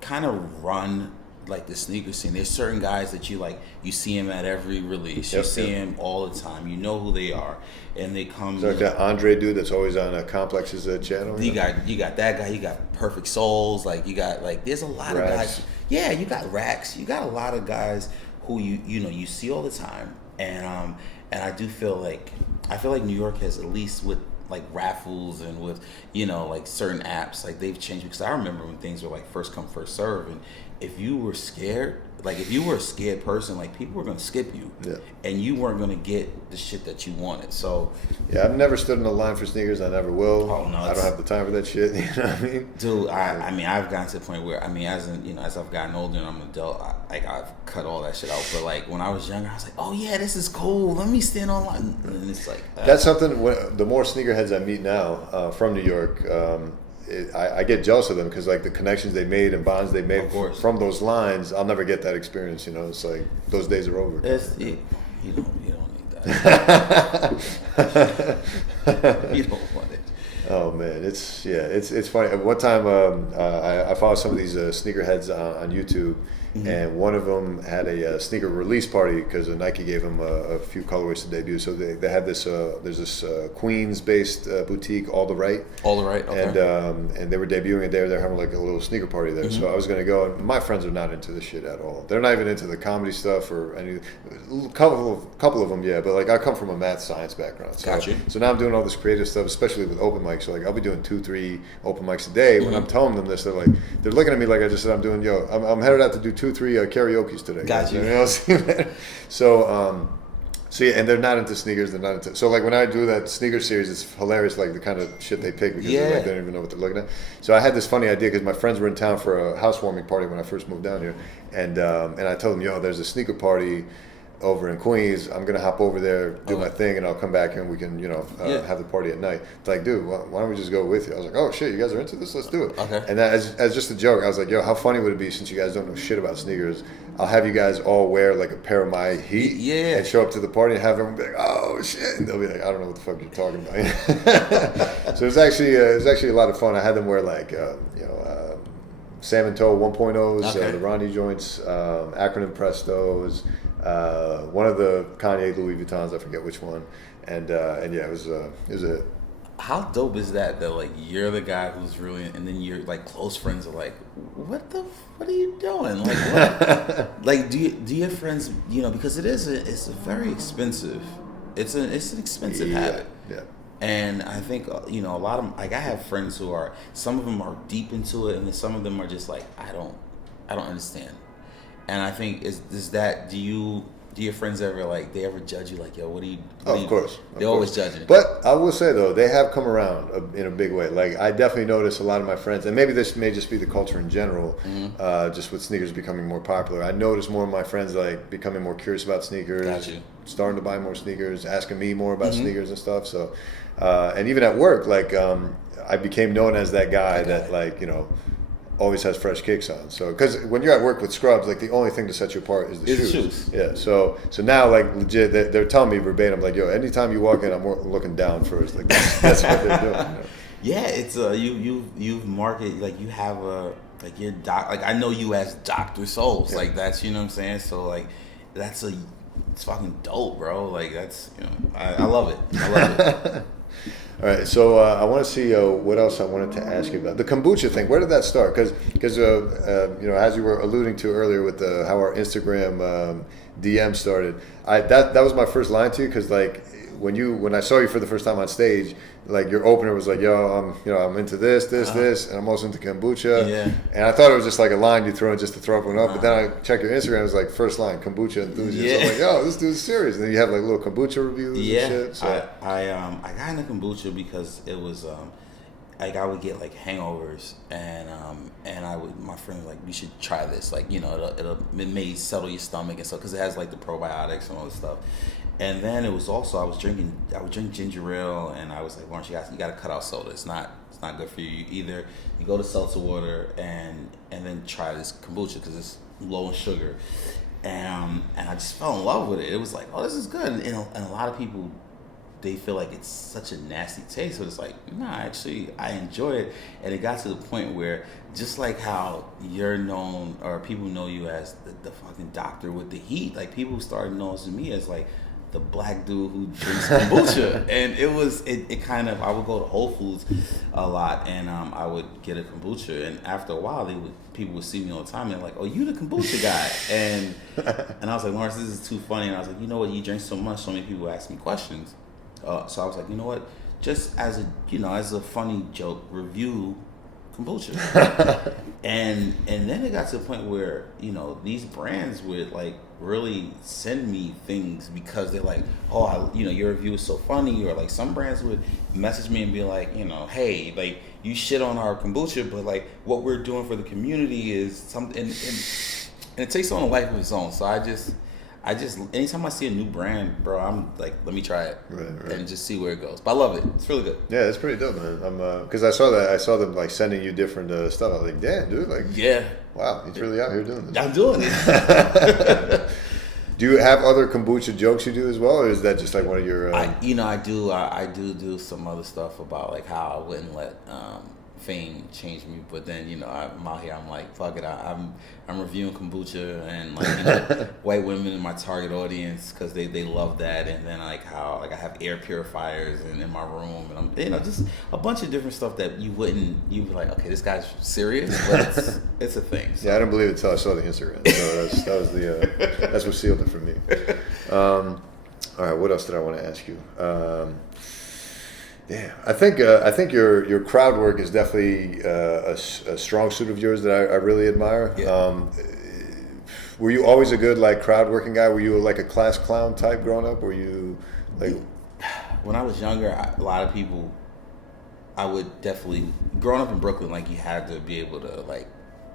kind of run like the sneaker scene. There's certain guys that you see them at every release. You see them all the time. You know who they are, and they come. So like that Andre dude that's always on Complex's channel. You got that guy. You got Perfect Souls. Like you got there's a lot of guys. Yeah, you got Racks. You got a lot of guys who you see all the time, and I do feel like New York has, at least with like raffles and with like certain apps, like they've changed, because I remember when things were like first come first serve, and if you were scared, Like if you were a scared person, like people were gonna skip you, and you weren't gonna get the shit that you wanted. So yeah, I've never stood in a line for sneakers. I never will. Oh no, I don't have the time for that shit. You know what I mean, dude? I mean, I've gotten to the point where as I've gotten older and I'm an adult, I've cut all that shit out. But like when I was younger, I was like, oh yeah, this is cool. Let me stand online. And it's like that's something. The more sneakerheads I meet now from New York. I get jealous of them because like the connections they made and bonds they made from those lines, I'll never get that experience. You know, it's like those days are over. You don't need that. You don't want it. Oh man, it's funny. At one time, I followed some of these sneakerheads on YouTube. Mm-hmm. And one of them had a sneaker release party because Nike gave them a few colorways to debut. So they had this. There's this Queens-based boutique, All the Right. All the Right. Okay. And they were debuting it there. They're having like a little sneaker party there. Mm-hmm. So I was going to go. And my friends are not into this shit at all. They're not even into the comedy stuff or any. Couple of them, yeah. But like I come from a math science background. So, gotcha. So now I'm doing all this creative stuff, especially with open mics. So like I'll be doing 2-3 open mics a day. When I'm telling them this, they're looking at me like I just said I'm doing. I'm headed out to do 2-3 karaoke's today. Gotcha. You know, so yeah, and they're not into sneakers. They're not into. So like when I do that sneaker series, it's hilarious. Like the kind of shit they pick because they don't even know what they're looking at. So I had this funny idea because my friends were in town for a housewarming party when I first moved down here, and I told them, there's a sneaker party over in Queens. I'm gonna hop over there, do my thing, and I'll come back and we can, have the party at night. It's like, dude, why don't we just go with you? I was like, oh shit, you guys are into this? Let's do it. Okay. And that, as just a joke, I was like, how funny would it be since you guys don't know shit about sneakers? I'll have you guys all wear like a pair of my Heat, and show up to the party and have everyone be like, oh shit, and they'll be like, I don't know what the fuck you're talking about. So it was actually a lot of fun. I had them wear like Salmon Toe 1.0s, the Ronnie joints, acronym Prestos. One of the Kanye Louis Vuittons, I forget which one, and it was a hit. How dope is that like you're the guy who's really, and then your like close friends are like, what are you doing? Like what? Like do your friends, because it's a very expensive, it's an expensive habit. Yeah. And I think a lot of like I have friends who are, some of them are deep into it, and then some of them are just like I don't understand. And I think is that do your friends ever they ever judge you like, yo, what do you? Of course. They're always judging. But I will say though, they have come around in a big way. Like I definitely notice a lot of my friends, and maybe this may just be the culture in general, just with sneakers becoming more popular. I notice more of my friends like becoming more curious about sneakers, starting to buy more sneakers, asking me more about sneakers and stuff. So, and even at work, I became known as that guy that always has fresh kicks on. So, because when you're at work with scrubs, the only thing to set you apart is the shoes. Yeah. So now, legit, they're telling me verbatim, anytime you walk in, I'm looking down first. That's what they're doing. Yeah, it's you've marketed you have your doc. I know you as Dr. Souls. Yeah. That's what I'm saying. So it's fucking dope, bro. That's I love it. I love it. All right, so I want to see what else I wanted to ask you about. The kombucha thing, where did that start? Because as you were alluding to earlier with how our Instagram DM started, that was my first line to you, because when I saw you for the first time on stage, your opener was I'm into this, and I'm also into kombucha. Yeah. And I thought it was just a line you throw in just to throw everyone up. But then I checked your Instagram, it was first line, kombucha enthusiast. Yeah. So I'm this dude's serious. And then you have little kombucha reviews and shit. So. I got into kombucha because it was I would get hangovers, and my friend was like, we should try this, it may settle your stomach and stuff, because it has the probiotics and all this stuff. And then it was also I would drink ginger ale, and I was like, Lawrence, you got to cut out soda. It's not good for you. Either you go to seltzer water and then try this kombucha because it's low in sugar. And I just fell in love with it. It was oh, this is good. And a lot of people, they feel it's such a nasty taste, but it's nah, actually I enjoy it. And it got to the point where, just like how you're known, or people know you as the fucking doctor with the heat, people started noticing me as the black dude who drinks kombucha. And it kind of, I would go to Whole Foods a lot, and I would get a kombucha, and after a while people would see me all the time, and they're like, oh, you the kombucha guy. And I was like, Lawrence, this is too funny. And I was like, you know what, you drink so much, so many people ask me questions. So I was like, you know what, just as a funny joke, review kombucha. and then it got to the point where, you know, these brands would like really send me things because they're like, oh, you know, your review is so funny. Or like some brands would message me and be like, you know, hey, like you shit on our kombucha, but like what we're doing for the community is something, and it takes on a life of its own. So I just anytime I see a new brand, bro, I'm like, let me try it and just see where it goes. But I love it. It's really good. Yeah, it's pretty dope, man. I'm because I saw them like sending you different stuff. I was like, damn, dude, like, yeah, wow, he's really out here doing this. I'm doing it. Do you have other kombucha jokes you do as well, or is that just like one of your? I do some other stuff about like how I wouldn't let fame changed me, but then, you know, I'm out here, I'm like, fuck it, I'm reviewing kombucha, and like, you know, white women in my target audience because they love that, and then like how like I have air purifiers in my room, and I'm, you know, just a bunch of different stuff that you'd be like, okay, this guy's serious, but it's a thing. So. Yeah, I didn't believe it until I saw the Instagram. So that's what sealed it for me. All right, what else did I want to ask you? Yeah, I think your crowd work is definitely a strong suit of yours that I really admire. Yeah. Were you always a good like crowd working guy? Were you like a class clown type growing up? Were you like? When I was younger, a lot of people, I would definitely, growing up in Brooklyn, like you had to be able to like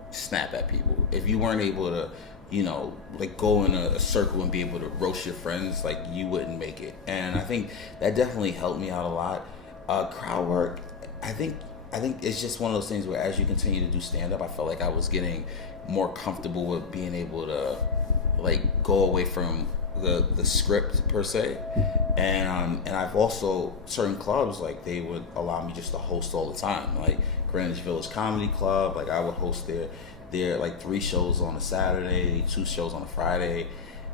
snap at people. If you weren't able to, you know, like go in a circle and be able to roast your friends, like you wouldn't make it. And I think that definitely helped me out a lot. Crowd work, I think it's just one of those things where as you continue to do stand-up, I felt like I was getting more comfortable with being able to like go away from the script per se, and I've also, certain clubs, like they would allow me just to host all the time, like Greenwich Village Comedy Club, like I would host their like 3 shows on a Saturday, 2 shows on a Friday.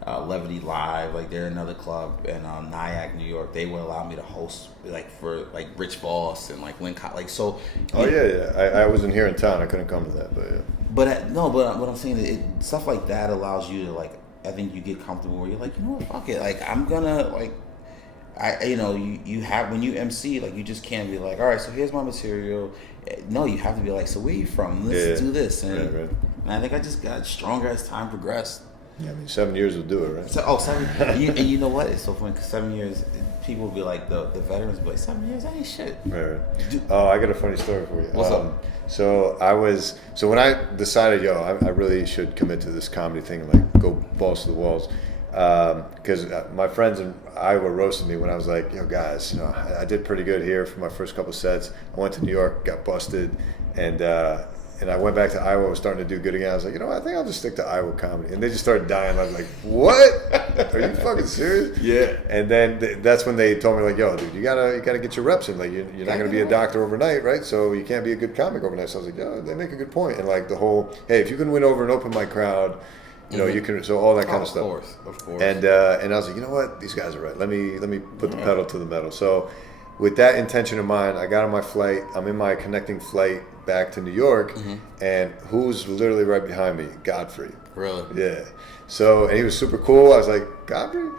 Levity Live, like they're another club in Nyack, New York. They would allow me to host like for like Rich Voss and like Lynn, like so. Oh yeah. I wasn't here in town. I couldn't come to that, but yeah. But what I'm saying is stuff like that allows you to like, I think you get comfortable where you're like, you know what, fuck it, like I'm gonna like, you have, when you MC, like you just can't be like, all right, so here's my material. No, you have to be like, so where you from? Let's do this, and, and I think I just got stronger as time progressed. Yeah, I mean, 7 years will do it, right? So, 7 and you know what? It's so funny because 7 years, people will be like, the veterans be like, 7 years, that ain't shit. Right. Oh, I got a funny story for you. What's up? So when I decided, I really should commit to this comedy thing and like go balls to the walls, because my friends in Iowa roasted me when I was like, yo guys, you know, I did pretty good here for my first couple sets. I went to New York, got busted, and I went back to Iowa, was starting to do good again. I was like, you know what, I think I'll just stick to Iowa comedy. And they just started dying. I was like, what? Are you fucking serious? Yeah. And then that's when they told me, like, yo, dude, you gotta get your reps in. Like, you're not gonna be a doctor overnight, right? So you can't be a good comic overnight. So I was like, yo, they make a good point. And like the whole, hey, if you can win over an open mic crowd, you know, you can. So all that kind of stuff. Of course. And I was like, you know what, these guys are right. Let me put the pedal to the metal. So with that intention in mind, I got on my flight. I'm in my connecting flight back to New York, and who's literally right behind me? Godfrey. Really? Yeah. So, and he was super cool. I was like, Godfrey?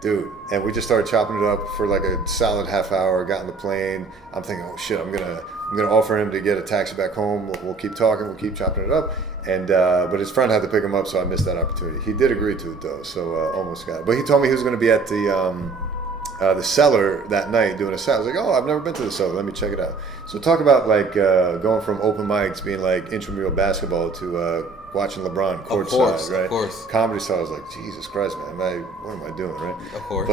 Dude. And we just started chopping it up for like a solid half hour, got on the plane. I'm thinking, oh shit, I'm gonna offer him to get a taxi back home. We'll keep talking, we'll keep chopping it up. And but his friend had to pick him up, so I missed that opportunity. He did agree to it though, so almost got it. But he told me he was gonna be at the Cellar that night doing a set. I was like, oh, I've never been to the Cellar. Let me check it out. So talk about like going from open mics being like intramural basketball to watching LeBron courtside, right? Of course. Comedy style, I was like, Jesus Christ, man, what am I doing, right? Of course.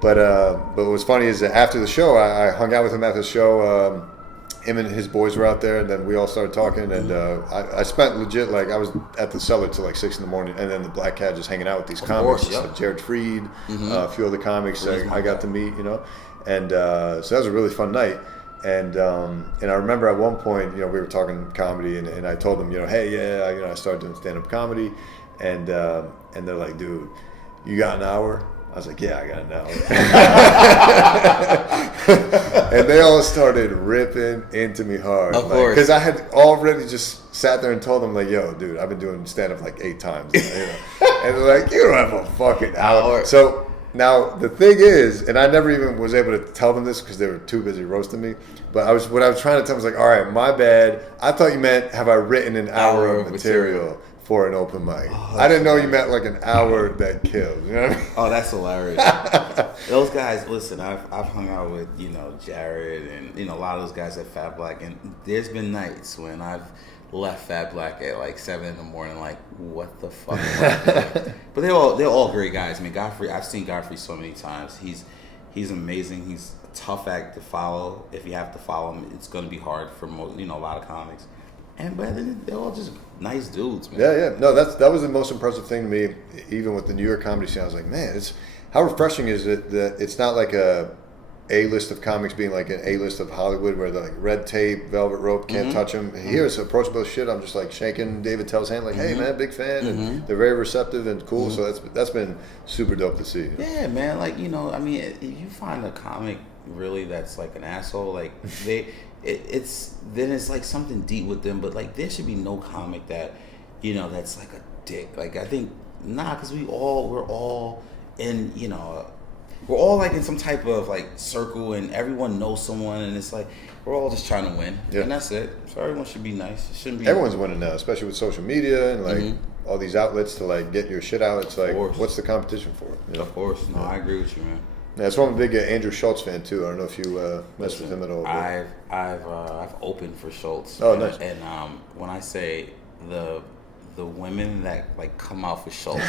But what's funny is that after the show, I hung out with him after the show. Him and his boys were out there, and then we all started talking. And I spent legit, like, I was at the Cellar till like 6 a.m, and then the Black Cat just hanging out with these comics, like Jared Freed, a few other comics I got to meet, you know. And so that was a really fun night. And I remember at one point, you know, we were talking comedy, and I told them, you know, hey, yeah, you know, I started doing stand-up comedy, and they're like, dude, you got an hour? I was like, yeah, I got an hour. And they all started ripping into me hard. Of course. Because I had already just sat there and told them, like, yo, dude, I've been doing stand-up like 8 times. You know? And they're like, you don't have a fucking hour. So Now the thing is, and I never even was able to tell them this because they were too busy roasting me. But what I was trying to tell them was like, all right, my bad. I thought you meant have I written an hour of material for an open mic. Oh, I didn't know you meant like an hour that kills. You know what I mean? Oh, that's hilarious. Those guys, listen, I've hung out with, Jared and, a lot of those guys at Fat Black. And there's been nights when I've left Fat Black at like 7 a.m, like, what the fuck am I doing? But they're all great guys. I mean, Godfrey, I've seen Godfrey so many times. He's amazing. He's a tough act to follow. If you have to follow him, it's going to be hard for a lot of comics. But they're all just nice dudes, man. Yeah. No, that was the most impressive thing to me, even with the New York comedy scene. I was like, man, how refreshing is it that it's not like a list of comics being like an A list of Hollywood where they're like red tape, velvet rope, can't touch them. Here it's approachable shit. I'm just like shaking David Tell's hand, like, hey man, big fan, and they're very receptive and cool. So that's been super dope to see. Yeah, man. Like if you find a comic really that's like an asshole, like it's like something deep with them. But like there should be no comic that that's like a dick. Like I think because we're all in we're all like in some type of like circle, and everyone knows someone, and it's like we're all just trying to win, and that's it. So everyone should be nice. It shouldn't be. Everyone's winning now, especially with social media and like all these outlets to like get your shit out. It's like, what's the competition for? Of course, no, I agree with you, man. Yeah, that's why I'm a big Andrew Schultz fan too. I don't know if you mess with him at all. I've opened for Schultz. Oh, nice. And when I say the women that like come out for Schultz,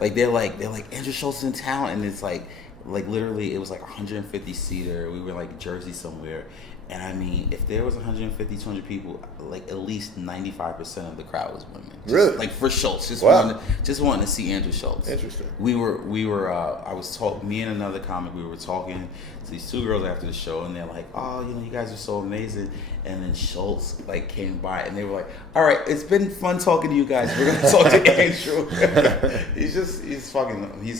like they're like Andrew Schultz in town, and it's like literally it was like 150 seater. We were like Jersey somewhere, and I mean if there was 150, 200 people, like at least 95% of the crowd was women. Really? Like for Schultz, just wanting to see Andrew Schultz. Interesting. We were me and another comic, we were talking to these two girls after the show, and they're like, oh, you guys are so amazing. And then Schultz like came by, and they were like, all right, it's been fun talking to you guys. We're gonna talk to Andrew. he's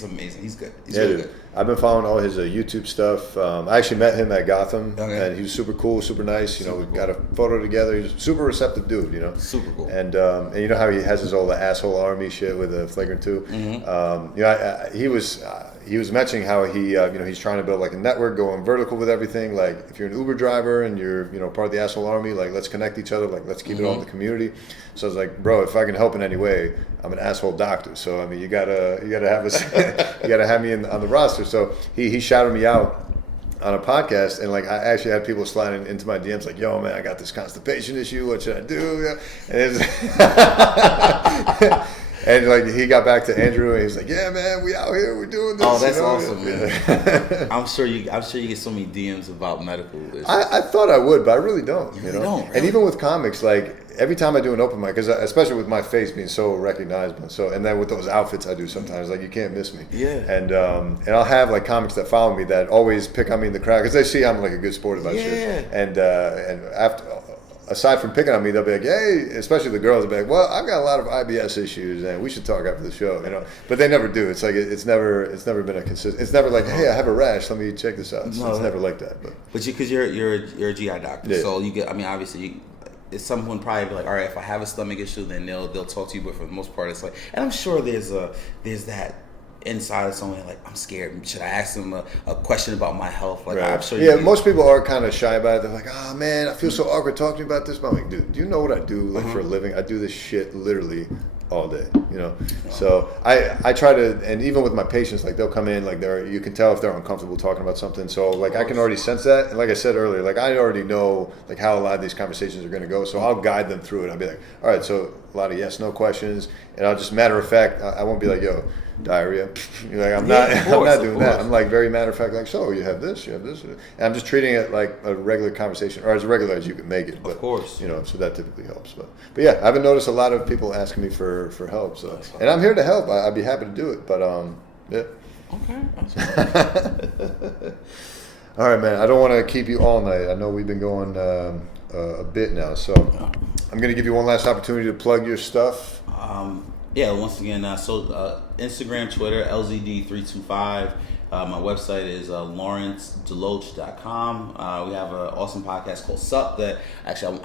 amazing. He's good. He's really good. I've been following all his YouTube stuff. I actually met him at Gotham, and he was super cool, super nice. We got a photo together. He's a super receptive dude, Super cool. And you know how he has his old asshole army shit with the Flagrant 2. He was mentioning how he he's trying to build like a network, going vertical with everything. Like if you're an Uber driver and you're part of the asshole army, like let's connect each other. Like let's keep it all in the community. So I was like, bro, if I can help in any way, I'm an asshole doctor. So I mean, you gotta have us, you gotta have me on the roster. So he shouted me out on a podcast, and like I actually had people sliding into my DMs like, yo man, I got this constipation issue, what should I do? And and like he got back to Andrew and he's like, yeah man, we out here, we're doing this. Oh, that's awesome, man. I'm sure you get so many DMs about medical issues. I thought I would, but I really don't. You don't, really? And even with comics, like every time I do an open mic, because especially with my face being so recognizable, and then with those outfits I do sometimes, like you can't miss me. Yeah. And I'll have like comics that follow me that always pick on me in the crowd because they see I'm like a good sport about shit. And after. Aside from picking on me, they'll be like, hey, especially the girls will be like, well, I've got a lot of IBS issues and we should talk after the show, But they never do. It's like, it's never been a consistent, it's never like, hey, I have a rash, let me check this out. It's never like that. But because you're a GI doctor, so you get, I mean, obviously, it's someone probably be like, all right, if I have a stomach issue, then they'll talk to you, but for the most part, it's like, and I'm sure there's that inside of someone like, I'm scared. Should I ask them a question about my health? Like, right. I'm sure. Most people are kind of shy about it. They're like, oh man, I feel so awkward talking to you about this. But I'm like, dude, do you know what I do for a living? I do this shit literally all day, So I try to, and even with my patients, like they'll come in, like you can tell if they're uncomfortable talking about something. So like I can already sense that, and like I said earlier, like I already know like how a lot of these conversations are going to go. So I'll guide them through it. I'll be like, all right, so a lot of yes, no questions, and I'll just matter of fact. I won't be like, yo, diarrhea. Like I'm not doing that. I'm like very matter of fact, like, so you have this, and I'm just treating it like a regular conversation, or as regular as you can make it. But, of course, so that typically helps. But yeah, I haven't noticed a lot of people asking me for help. So, and I'm here to help. I'd be happy to do it. But yeah. Okay. All right, man. I don't want to keep you all night. I know we've been going a bit now, so I'm going to give you one last opportunity to plug your stuff. Yeah, once again, Instagram, Twitter, LZD325. My website is lawrencedeloach.com. We have an awesome podcast called Sup that actually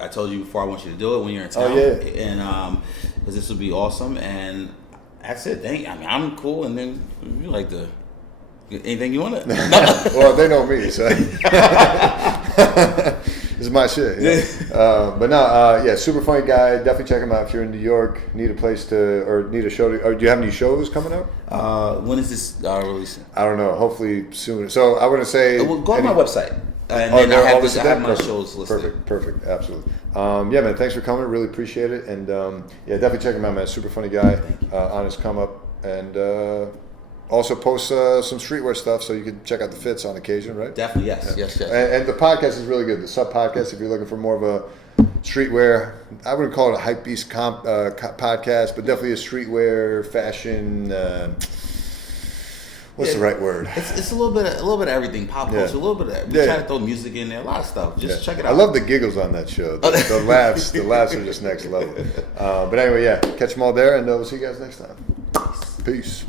I told you before I want you to do it when you're in town. Oh, yeah. And because this would be awesome. And That's it. I'm cool, and then you like to. Anything you want to? Well, they know me, so this is my shit. Yeah. But no, yeah, super funny guy. Definitely check him out if you're in New York. Need a place to, or need a show. Or do you have any shows coming up? When is this releasing? I don't know. Hopefully soon. So I wouldn't say. Well, go to my website, and then I have my shows listed. Perfect, absolutely. Yeah, man. Thanks for coming. Really appreciate it. And yeah, definitely check him out, man. Super funny guy. On his come up and. Also post some streetwear stuff so you can check out the fits on occasion, right? Definitely, yes, yeah. yes. And the podcast is really good. The sub podcast, if you're looking for more of a streetwear, I wouldn't call it a hype beast podcast, but definitely a streetwear fashion. What's the right word? It's a little bit of everything. Pop culture, a little bit of. We try to throw music in there, a lot of stuff. Just check it out. I love the giggles on that show. The laughs, are just next level. But anyway, yeah, catch them all there, and we'll see you guys next time. Peace.